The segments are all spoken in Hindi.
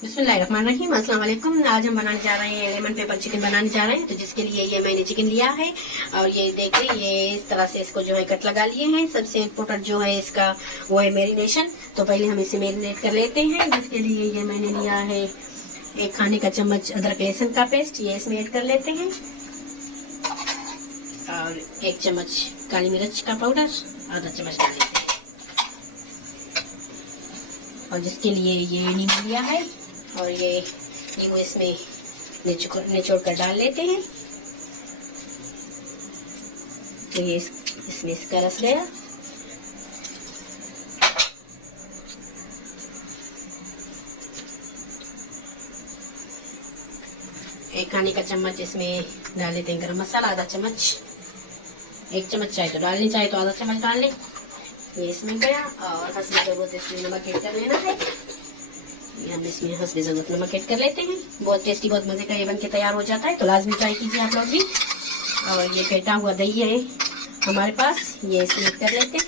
बिस्मिल्लाहिर्रहमानिर्रहीम। अस्सलाम वालेकुम। आज हम बनाने जा रहे हैं लेमन पेपर चिकन बनाने जा रहे हैं। तो जिसके लिए ये मैंने चिकन लिया है और ये देखिए ये इस तरह से इसको जो है कट लगा लिए हैं। सबसे इम्पोर्टेंट जो है इसका वो है मैरिनेशन। तो पहले हम इसे मैरिनेट कर लेते हैं। जिसके लिए ये मैंने लिया है 1 खाने का चम्मच अदरक लहसुन का पेस्ट, ये इसमें ऐड कर लेते हैं। और 1 चम्मच काली मिर्च का पाउडर, आधा चम्मच डाल लेते हैं। और जिसके लिए ये नींबू लिया है और ये नींबू इसमें निचोड़ कर डाल लेते हैं। तो ये इसमें इसका रस गया। एक खाने का चम्मच इसमें डाल लेते हैं गरम मसाला, आधा चम्मच। 1 चम्मच चाहे तो डालनी, चाहे तो आधा चम्मच डाल लें। ये इसमें गया। और हंसने जरूरत इसमें नमक ऐड कर लेना है। हम इसमें हंसने जरूरत नमक ऐड कर लेते हैं। बहुत टेस्टी, बहुत मजे का ये बन के तैयार हो जाता है। तो लाजमी ट्राई कीजिए आप लोग भी। और ये फेंटा हुआ दही है हमारे पास, ये इसमें ऐड कर लेते हैं।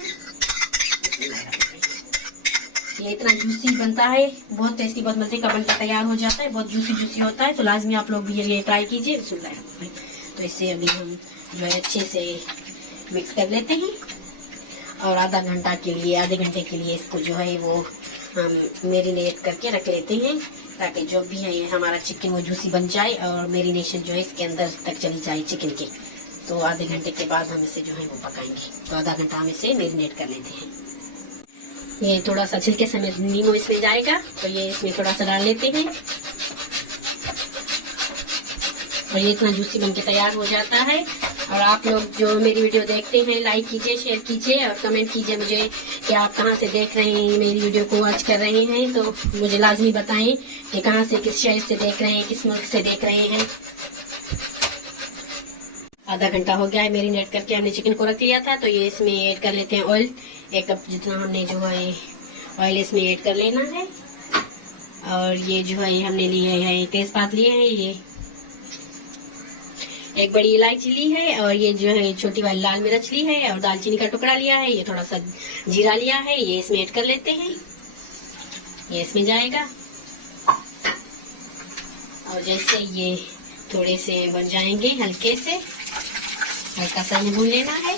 ये इतना जूसी बनता है, बहुत टेस्टी, बहुत मजे का बनकर तैयार हो जाता है। बहुत जूसी जूसी होता है। तो लाजमी आप लोग भी ये ट्राई कीजिए। तो इससे अभी हम जो है अच्छे से मिक्स कर लेते हैं। और आधे घंटे के लिए इसको जो है वो हम मैरिनेट करके रख लेते हैं, ताकि जो भी है ये हमारा चिकन वो जूसी बन जाए और मैरिनेशन जो है इसके अंदर तक चली जाए चिकन के। तो आधे घंटे के बाद हम इसे जो है वो पकाएंगे। तो आधा घंटा हम इसे मैरिनेट कर लेते हैं। ये थोड़ा सा छिलके समेत नींबू इसमें जाएगा, तो ये इसमें थोड़ा सा डाल लेते हैं। और ये इतना जूसी बन के तैयार हो जाता है। और आप लोग जो मेरी वीडियो देखते हैं, लाइक कीजिए, शेयर कीजिए और कमेंट कीजिए मुझे कि आप कहां से देख रहे हैं, मेरी वीडियो को वॉच कर रहे हैं। तो मुझे लाजमी बताएं कि कहां से, किस शहर से देख रहे हैं, किस मुल्क से देख रहे हैं। आधा घंटा हो गया है मैरिनेट करके हमने चिकन को रख लिया था। तो ये इसमें ऐड कर लेते हैं ऑयल। 1 कप जितना हमने जो है ऑयल इसमें ऐड कर लेना है। और ये जो है हमने लिए है तेजपात लिए हैं, ये 1 बड़ी इलायची ली है। और ये जो है छोटी वाली लाल मिर्च ली है। और दालचीनी का टुकड़ा लिया है। ये थोड़ा सा जीरा लिया है, ये इसमें ऐड कर लेते हैं। ये इसमें जाएगा। और जैसे ये थोड़े से बन जाएंगे, हल्के से हल्का सा भून लेना है।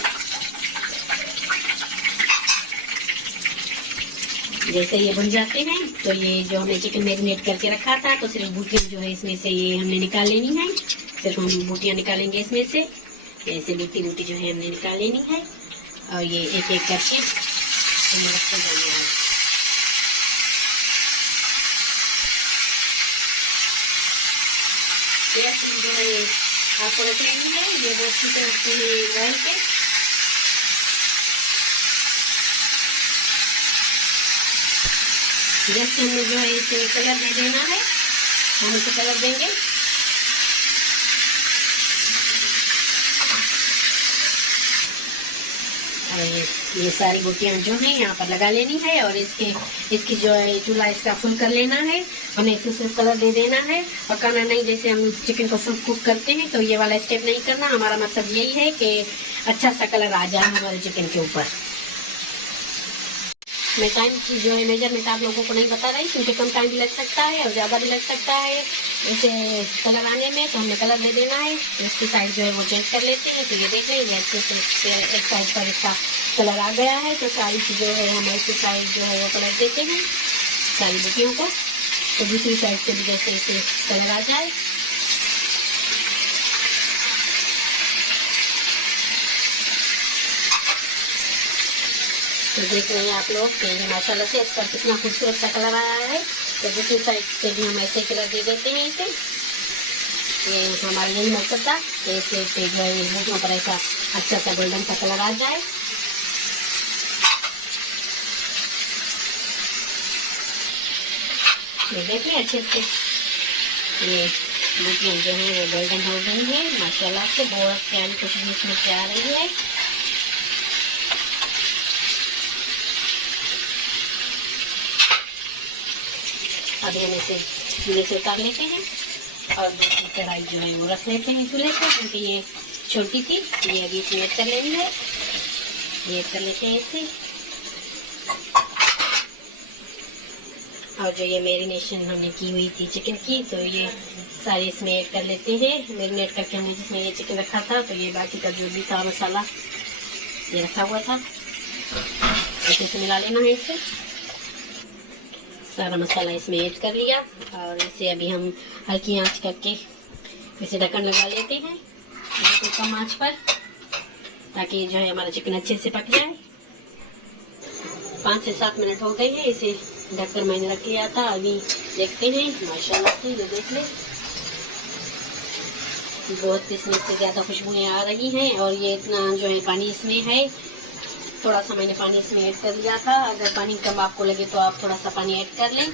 जैसे ये बन जाते हैं तो ये जो हमने चिकन मैरिनेट करके रखा था, तो सिर्फ बूटियां जो है इसमें से ये हमने निकाल लेनी है। सिर्फ हम बूटियां निकालेंगे इसमें से। ऐसे बूटी बूटी जो है हमने निकाल लेनी है। और ये एक एक करके हमें रखते जाना है। जो है आपको रख लेनी है, ये बहुत अच्छी तरह से डाल के। जैसे हमें जो है इसे कलर दे देना है, हम इसे कलर देंगे। ये सारी बूटियां जो हैं यहाँ पर लगा लेनी है। और इसकी जो है चूल्हा इसका फुल कर लेना है। हमें इसे सिर्फ कलर दे देना है, पकाना नहीं। जैसे हम चिकन को फुल कुक करते हैं तो ये वाला स्टेप नहीं करना। हमारा मकसद यही है कि अच्छा सा कलर आ जाए हमारे चिकन के ऊपर। मैं टाइम की जो है मेजरमेंट आप लोगों को नहीं बता रही, क्योंकि कम टाइम भी लग सकता है और ज़्यादा भी लग सकता है इसे कलर आने में। तो हमने कलर दे देना है। तो इसकी साइड जो है वो चेंज कर लेते हैं। तो ये देख लें, ये अच्छे से एक साइड पर इसका कलर आ गया है। तो सारी जो है हम इसकी साइड जो है वो कलर देते हैं सारी बूटियों को। तो दूसरी साइड से भी जैसे इसे कलर आ जाए। तो देख रहे हैं आप लोग कि माशाल्लाह से इस पर कितना खूबसूरत सा कलर आया है। तो दूसरी साइड से भी हम ऐसे कलर दे देते हैं इसे। ये हमारा यही मकसद था कि इसे जो है बूटियों पर ऐसा अच्छा सा गोल्डन सा कलर आ जाए। ये देखिए अच्छे से ये बूटियाँ जो है वो गोल्डन हो गई है माशाल्लाह से। बहुत प्यारी खुशबू इसमें से आ रही है। अभी हम इसे चूल्हे से उतार लेते हैं और कढ़ाई जो है वो रख लेते हैं चूल्हे पे, क्योंकि ये छोटी थी। ये अभी इसमें ऐड कर लेनी है। ये ऐड कर लेते हैं इसे। और जो ये मैरिनेशन हमने की हुई थी चिकन की, तो ये सारे इसमें ऐड कर लेते हैं। मैरिनेट करके हमने जिसमें ये चिकन रखा था, तो ये बाकी का जो भी था मसाला ये रखा हुआ था, अच्छे से मिला लेना है। इसे सारा मसाला इसमें ऐड कर लिया और इसे अभी हम हल्की आंच करके इसे ढक्कन लगा लेते हैं बिल्कुल कम आंच पर, ताकि जो है हमारा चिकन अच्छे से पक जाए। 5 से 7 मिनट हो गए हैं, इसे ढककर मैंने रख लिया था। अभी देखते हैं, माशाल्लाह से ये देख ले, बहुत इसमें से ज़्यादा खुशबुएं आ रही हैं। और ये इतना जो है पानी इसमें है, थोड़ा सा मैंने पानी इसमें ऐड कर लिया था। अगर पानी कम आपको लगे तो आप थोड़ा सा पानी ऐड कर लें।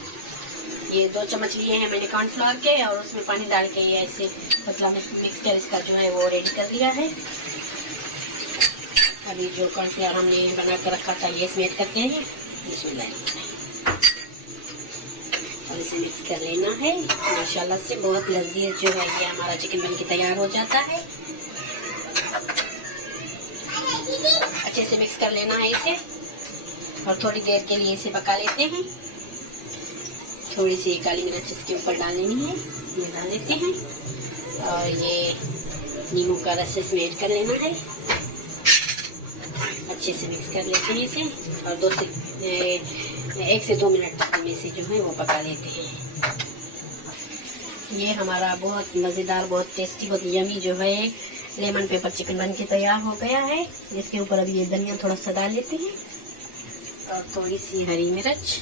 ये 2 चम्मच लिए हैं मैंने कॉर्नफ्लोर के, और उसमें पानी डाल के ये ऐसे पतला मिक्सचर इसका जो है वो रेडी कर लिया है। अभी जो कॉर्नफ्लोर हमने बना कर रखा था ये इसमें ऐड करते हैं, और इसे मिक्स कर लेना है। माशाल्लाह से बहुत लजीज जो है ये हमारा चिकन बनके तैयार हो जाता है। अच्छे से मिक्स कर लेना है इसे, और थोड़ी देर के लिए इसे पका लेते हैं। थोड़ी सी काली मिर्च इसके ऊपर डाल लेनी है, ये डाल लेते हैं। और ये नींबू का रस इसमें ऐड कर लेना है, अच्छे से मिक्स कर लेते हैं इसे, और 1 से 2 मिनट तक हम इसे जो है वो पका लेते हैं। ये हमारा बहुत मज़ेदार, बहुत टेस्टी, बहुत यमी जो है लेमन पेपर चिकन बन के तैयार हो गया है। इसके ऊपर अभी ये धनिया थोड़ा सा डाल लेते हैं, और थोड़ी सी हरी मिर्च,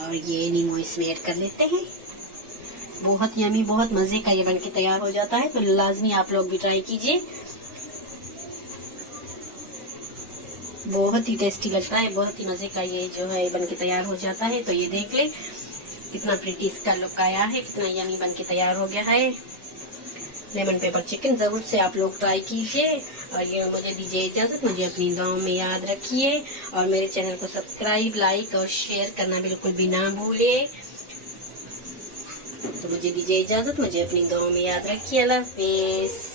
और ये नींबू इसमें ऐड कर लेते हैं। बहुत यमी, बहुत मज़े का ये बनके तैयार हो जाता है, तो लाजमी आप लोग भी ट्राई कीजिए। बहुत ही टेस्टी लगता है, बहुत ही मज़े का ये जो है बनके तैयार हो जाता है। तो ये देख ले कितना प्रिटी इसका लुक आया है, कितना यमी बनके तैयार हो गया है लेमन पेपर चिकन। ज़रूर से आप लोग ट्राई कीजिए, और ये मुझे दीजिए इजाज़त, मुझे अपनी दुआओं में याद रखिए, और मेरे चैनल को सब्सक्राइब, लाइक और शेयर करना बिल्कुल भी ना भूलिए। तो मुझे दीजिए इजाज़त, मुझे अपनी दुआओं में याद रखिए। अल्लाह हाफिज़।